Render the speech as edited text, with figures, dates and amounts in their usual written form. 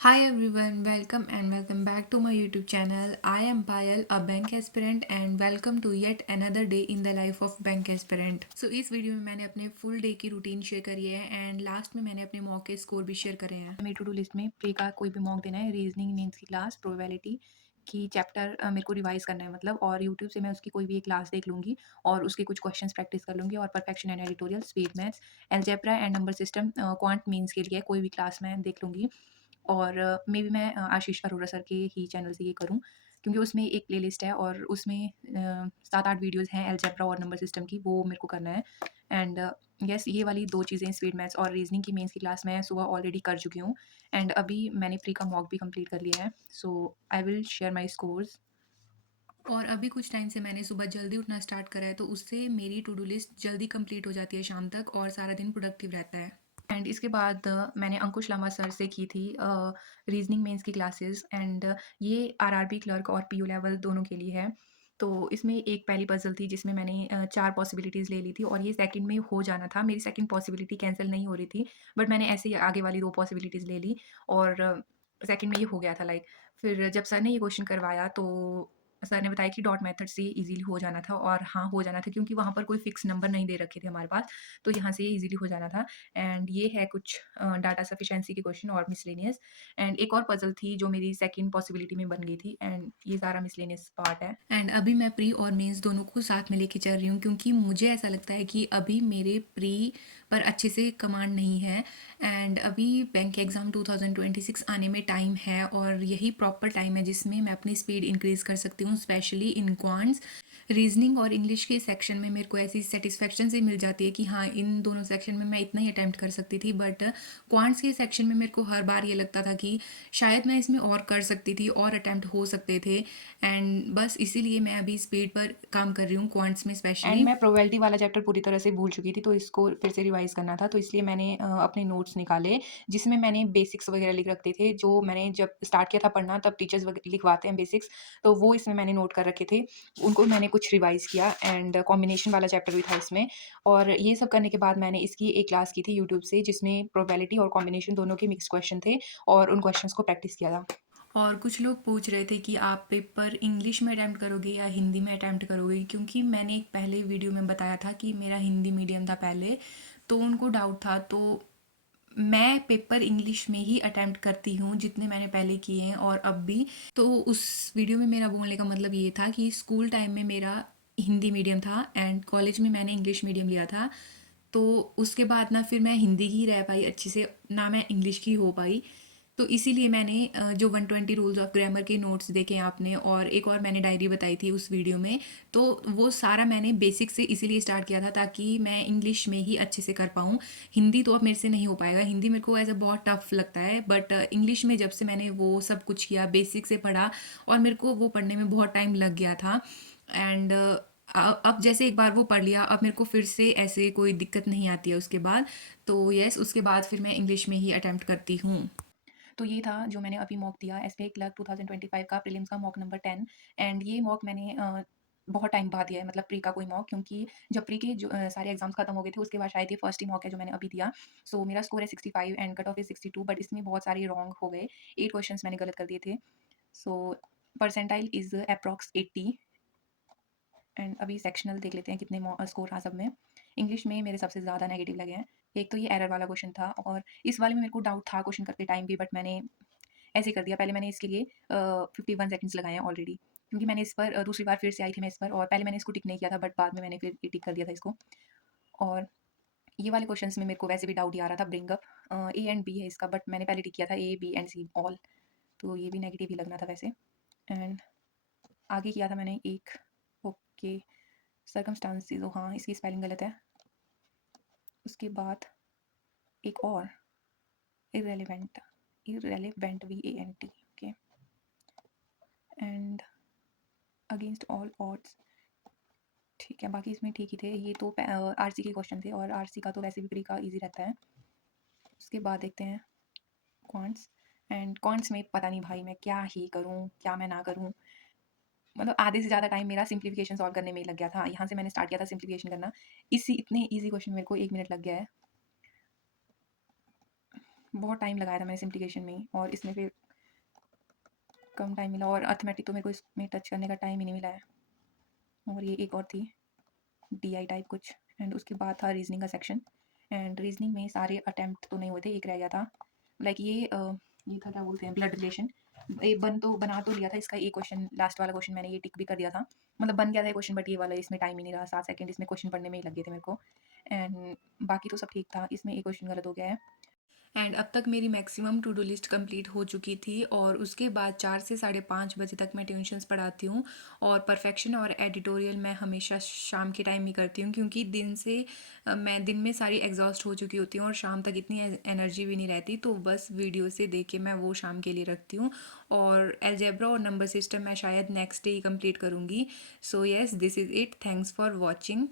Hi everyone, welcome and welcome back to my YouTube channel. I am Payal, a bank aspirant and welcome to yet another day in the life of bank aspirant. So इस video में मैंने अपने full day की routine share करी है and last में मैंने अपने मॉक के स्कोर भी शेयर करे हैं। मेरी टू डू लिस्ट में प्री का कोई भी मॉक देना है, रीजनिंग मीन्स की क्लास, प्रोबेबिलिटी की चैप्टर मेरे को रिवाइज करना है मतलब, और यूट्यूब से मैं उसकी कोई भी एक क्लास देख लूँगी और उसके कुछ क्वेश्चंस प्रैक्टिस कर लूँगी, और perfection and editorial, speed maths, algebra and number system, quant means के लिए कोई भी क्लास मैं देख लूँगी। और मे बी मैं आशीष अरोरा सर के ही चैनल से ये करूँ, क्योंकि उसमें एक प्लेलिस्ट है और उसमें 7-8 वीडियोज़ हैं अलजेब्रा और नंबर सिस्टम की, वो मेरे को करना है। एंड येस, ये वाली 2 चीज़ें, स्पीड मैथ्स और रीज़निंग की मेंस की क्लास मैं सुबह ऑलरेडी कर चुकी हूँ एंड अभी मैंने प्री का मॉक भी कंप्लीट कर लिया है। So I will share my scores. और अभी कुछ टाइम से मैंने सुबह जल्दी उठना स्टार्ट करा है, तो उससे मेरी टू डू लिस्ट जल्दी कंप्लीट हो जाती है शाम तक और सारा दिन प्रोडक्टिव रहता है। एंड इसके बाद मैंने अंकुश लामा सर से की थी रीजनिंग मेंस की क्लासेस, एंड ये आरआरबी क्लर्क और पीयू लेवल दोनों के लिए है। तो इसमें एक पहली पजल थी जिसमें मैंने 4 पॉसिबिलिटीज़ ले ली थी और ये सेकंड में हो जाना था, मेरी सेकंड पॉसिबिलिटी कैंसिल नहीं हो रही थी, बट मैंने ऐसे ही आगे वाली 2 पॉसिबिलिटीज़ ले ली और सेकंड में ये हो गया था लाइक। फिर जब सर ने ये क्वेश्चन करवाया तो सर ने बताया कि डॉट मेथड से ईज़िली हो जाना था, और हाँ, हो जाना था क्योंकि वहाँ पर कोई फिक्स नंबर नहीं दे रखे थे हमारे पास, तो यहाँ से ये ईज़िली हो जाना था। एंड ये है कुछ डाटा सफिशिएंसी के क्वेश्चन और मिसलेनियस। एंड एक और पजल थी जो मेरी सेकंड पॉसिबिलिटी में बन गई थी, एंड ये सारा मिसलेनियस पार्ट है। एंड अभी मैं प्री और मेंस दोनों को साथ में लेके चल रही हूँ, क्योंकि मुझे ऐसा लगता है कि अभी मेरे प्री पर अच्छे से कमांड नहीं है एंड अभी बैंक एग्ज़ाम 2026 आने में टाइम है, और यही प्रॉपर टाइम है जिसमें मैं अपनी स्पीड इंक्रीज़ कर सकती हूँ, स्पेशली इन क्वांट्स। रीजनिंग और इंग्लिश के सेक्शन में मेरे को ऐसी सेटिस्फेक्शन से मिल जाती है कि हाँ, इन दोनों सेक्शन में मैं इतना ही अटैम्प्ट कर सकती थी, बट क्वांट्स के सेक्शन में मेरे को हर बार ये लगता था कि शायद मैं इसमें और कर सकती थी और अटैम्प्ट हो सकते थे, एंड बस इसीलिए मैं अभी स्पीड पर काम कर रही हूँ क्वांट्स में स्पेशली। एंड मैं प्रोबेबिलिटी वाला चैप्टर पूरी तरह से भूल चुकी थी, तो इसको फिर से रिवाइज करना था, तो इसलिए मैंने अपने नोट्स निकाले जिसमें मैंने बेसिक्स वगैरह लिख रखे थे, जो मैंने जब स्टार्ट किया था पढ़ना तब टीचर्स लिखवाते हैं बेसिक्स, तो वो इसमें मैंने नोट कर रखे थे, उनको मैंने कुछ रिवाइज किया। एंड कॉम्बिनेशन वाला चैप्टर भी था इसमें, और ये सब करने के बाद मैंने इसकी एक क्लास की थी यूट्यूब से जिसमें प्रोबेबिलिटी और कॉम्बिनेशन दोनों के मिक्स क्वेश्चन थे और उन क्वेश्चंस को प्रैक्टिस किया था। और कुछ लोग पूछ रहे थे कि आप पेपर इंग्लिश में अटैम्प्ट करोगे या हिंदी में अटैम्प्ट करोगे, क्योंकि मैंने एक पहले वीडियो में बताया था कि मेरा हिंदी मीडियम था पहले, तो उनको डाउट था, तो मैं पेपर इंग्लिश में ही अटैम्प्ट करती हूँ जितने मैंने पहले किए हैं और अब भी। तो उस वीडियो में मेरा बोलने का मतलब ये था कि स्कूल टाइम में मेरा हिंदी मीडियम था एंड कॉलेज में मैंने इंग्लिश मीडियम लिया था, तो उसके बाद ना फिर मैं हिंदी की रह पाई अच्छे से, ना मैं इंग्लिश की हो पाई। तो इसीलिए मैंने जो 120 रूल्स ऑफ ग्रामर के नोट्स देखे हैं आपने, और एक और मैंने डायरी बताई थी उस वीडियो में, तो वो सारा मैंने बेसिक से इसीलिए स्टार्ट किया था ताकि मैं इंग्लिश में ही अच्छे से कर पाऊँ। हिंदी तो अब मेरे से नहीं हो पाएगा, हिंदी मेरे को ऐसा बहुत टफ लगता है, बट इंग्लिश में जब से मैंने वो सब कुछ किया, बेसिक से पढ़ा, और मेरे को वो पढ़ने में बहुत टाइम लग गया था। एंड अब जैसे एक बार वो पढ़ लिया, अब मेरे को फिर से ऐसे कोई दिक्कत नहीं आती है उसके बाद। तो यस, उसके बाद फिर मैं इंग्लिश में ही अटैम्प्ट करती हूँ। तो ये था जो मैंने अभी मॉक दिया, एसबीआई क्लर्क 2025 का प्रीलिम्स का मॉक नंबर 10। एंड ये मॉक मैंने बहुत टाइम बाद दिया है, मतलब प्री का कोई मॉक, क्योंकि जब प्री के जो सारे एग्जाम्स खत्म हो गए थे उसके बाद शायद ये फर्स्ट ही मॉक है जो मैंने अभी दिया। सो मेरा स्कोर है 65 and cut off is 62, but इसमें बहुत सारे रॉन्ग हो गए, 8 क्वेश्चंस मैंने गलत कर दिए थे। सो परसेंटाइल इज अप्रॉक्स 80। एंड अभी सेक्शनल देख लेते हैं कितने स्कोर रहा सब में। इंग्लिश में मेरे सबसे ज़्यादा नेगेटिव लगे हैं। एक तो ये एरर वाला क्वेश्चन था, और इस वाले में मेरे को डाउट था क्वेश्चन करते टाइम भी, बट मैंने ऐसे कर दिया। पहले मैंने इसके लिए 51 सेकंड्स लगाए हैं ऑलरेडी, क्योंकि मैंने इस पर दूसरी बार फिर से आई थी मैं इस पर, और पहले मैंने इसको टिक नहीं किया था, बट बाद में मैंने फिर टिक कर दिया था इसको। और ये वाले क्वेश्चंस में मेरे को वैसे भी डाउट ही आ रहा था, bring up A and B है इसका, बट मैंने पहले टिक किया था A B and C all, तो ये भी नेगेटिव ही लगना था वैसे। एंड आगे किया था मैंने एक, ओके, सर्कमस्टांसिस, हाँ इसकी स्पेलिंग गलत है। उसके बाद एक और, irrelevant, irrelevant VANT, okay, and against all odds, ठीक है, बाकी इसमें ठीक ही थे। ये तो आरसी के क्वेश्चन थे, और आरसी का तो वैसे भी प्री का इजी रहता है। उसके बाद देखते हैं क्वांट्स। एंड क्वांट्स में पता नहीं भाई मैं क्या ही करूँ क्या मैं ना करूँ, मतलब आधे से ज़्यादा टाइम मेरा सिंप्लीफिकेशन सॉल्व करने में ही लग गया था। यहाँ से मैंने स्टार्ट किया था सिंप्लीफिकेशन करना, इसी इतने ईजी क्वेश्चन मेरे को 1 मिनट लग गया है। बहुत टाइम लगाया था मैंने सिम्प्लीकेशन में ही, और इसमें फिर कम टाइम मिला, और अर्थमेटिक तो मेरे को इसमें टच करने का टाइम ही नहीं मिला है। और ये एक और थी DI टाइप कुछ, एंड उसके बाद था रीजनिंग का सेक्शन। एंड रीजनिंग में सारे अटैम्प्ट तो नहीं हुए थे, एक रह गया था। लाइक ये था, क्या बोलते हैं, ब्लड रिलेशन। एक बना तो लिया था इसका, एक क्वेश्चन, लास्ट वाला क्वेश्चन मैंने ये टिक भी कर दिया था, मतलब बन गया था क्वेश्चन, बट ये वाला इसमें टाइम ही नहीं रहा, 7 सेकंड इसमें क्वेश्चन पढ़ने में ही लग गए थे मेरे को। एंड बाकी तो सब ठीक था, इसमें एक क्वेश्चन गलत हो गया है। एंड अब तक मेरी maximum to do list complete हो चुकी थी, और उसके बाद 4 से 5:30 बजे तक मैं ट्यूशन्स पढ़ाती हूँ। और परफेक्शन और एडिटोरियल मैं हमेशा शाम के टाइम ही करती हूँ, क्योंकि मैं दिन में सारी एग्जॉस्ट हो चुकी होती हूँ, और शाम तक इतनी एनर्जी भी नहीं रहती, तो बस वीडियो से देख के मैं वो शाम के लिए रखती हूँ। और अलजेब्रा और नंबर सिस्टम मैं शायद नेक्स्ट डे ही कंप्लीट करूँगी। So yes, this is it, thanks for watching.